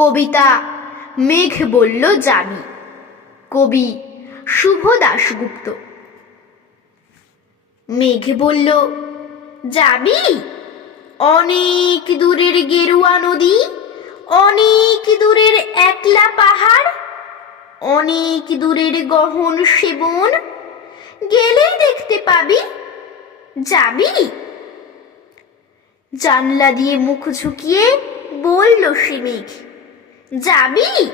কবিতা মেঘ বলল যাবি কবি শুভ দাশগুপ্ত। মেঘ বলল, যাবি? অনেক দূরের গেরুয়া নদী, অনেক দূরের একলা পাহাড়, অনেক দূরের গহন সেবন, গেলেই দেখতে পাবি। যাবি? জানলা দিয়ে মুখ ঝুঁকিয়ে বলল সে মেঘ যাবি?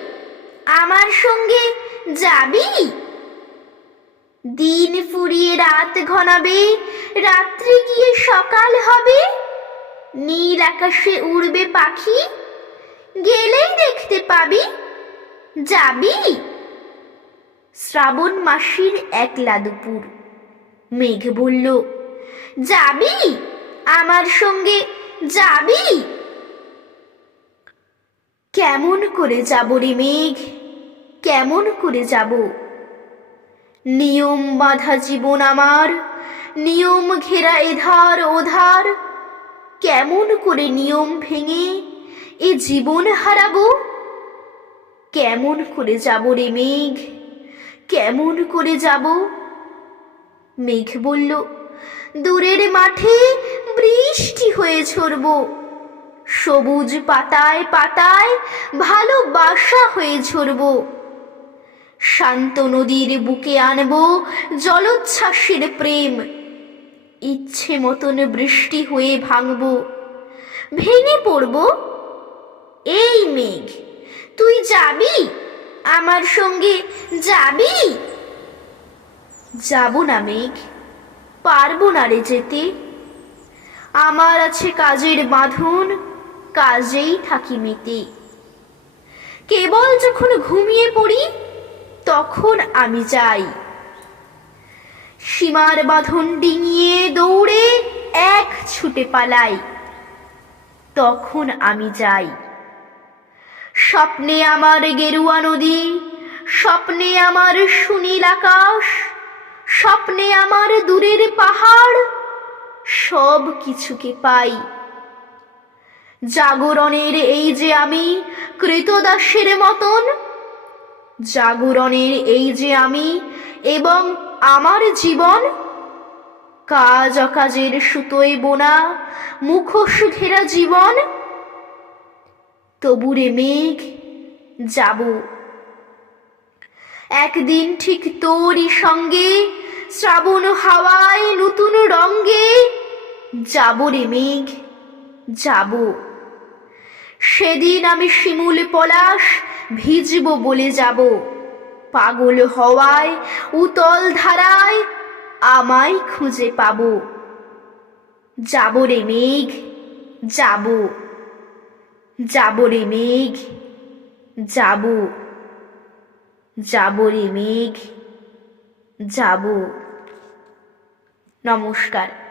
আমার সঙ্গে যাবি? দিন ফুরিয়ে রাত ঘনাবে, রাত্রি গিয়ে সকাল হবে। নীল আকাশে উড়বে পাখি, গেলেই দেখতে পাবি। যাবি? শ্রাবণ মাসের একলা দুপুর। মেঘ বলল, যাবি? আমার সঙ্গে যাবি? কেমন করে যাব রে মেঘ? কেমন করে যাব? নিয়ম বাঁধা জীবন আমার, নিয়ম ঘেরা এধার ওধার কেমন করে নিয়ম ভেঙে এ জীবন হারাবো? কেমন করে যাব রে মেঘ? কেমন করে যাব? মেঘ বলল, দূরের মাঠে বৃষ্টি হয়ে ঝরব। সবুজ পাতায় পাতায় ভালোবাসা হয়ে ঝরব। শান্ত নদীর বুকে আনব জলোচ্ছ্বাসের প্রেম। ইচ্ছে মতন বৃষ্টি হয়ে ভাঙব। ভেঙে পড়ব। এই মেঘ, তুই যাবি? আমার সঙ্গে যাবি? যাব না মেঘ, পারব না রে যেতে। আমার আছে কাজের বাঁধন কাজেই থাকি মেতে। কেবল যখন ঘুমিয়ে পড়ি, তখন আমি যাই। সীমার বাঁধন ডিঙিয়ে দৌড়ে এক ছুটে পালাই। তখন আমি যাই। স্বপ্নে আমার গেরুয়া নদী, স্বপ্নে আমার সুনীল আকাশ, স্বপ্নে আমার দূরের পাহাড় সব কিছুকে পাই। জাগরণের এই যে আমি, কৃতদাসের মতন। জাগরণের এই যে আমি এবং আমার জীবন, কাজ অকাজের সুতোয় বোনা মুখোশ ঘেরা জীবন তবুরে মেঘ, যাব। একদিন ঠিক তোরই সঙ্গে, শ্রাবণ হাওয়ায় নতুন রঙ্গে যাব রে মেঘ, যাব। সেদিন আমি শিমুল পলাশ ভিজব বলে যাব। পাগল হওয়ায়, উতল ধারায় আমায় খুঁজে পাব। যাব রে মেঘ, যাব। যাব রে মেঘ, যাব। যাব রে মেঘ, যাব। নমস্কার।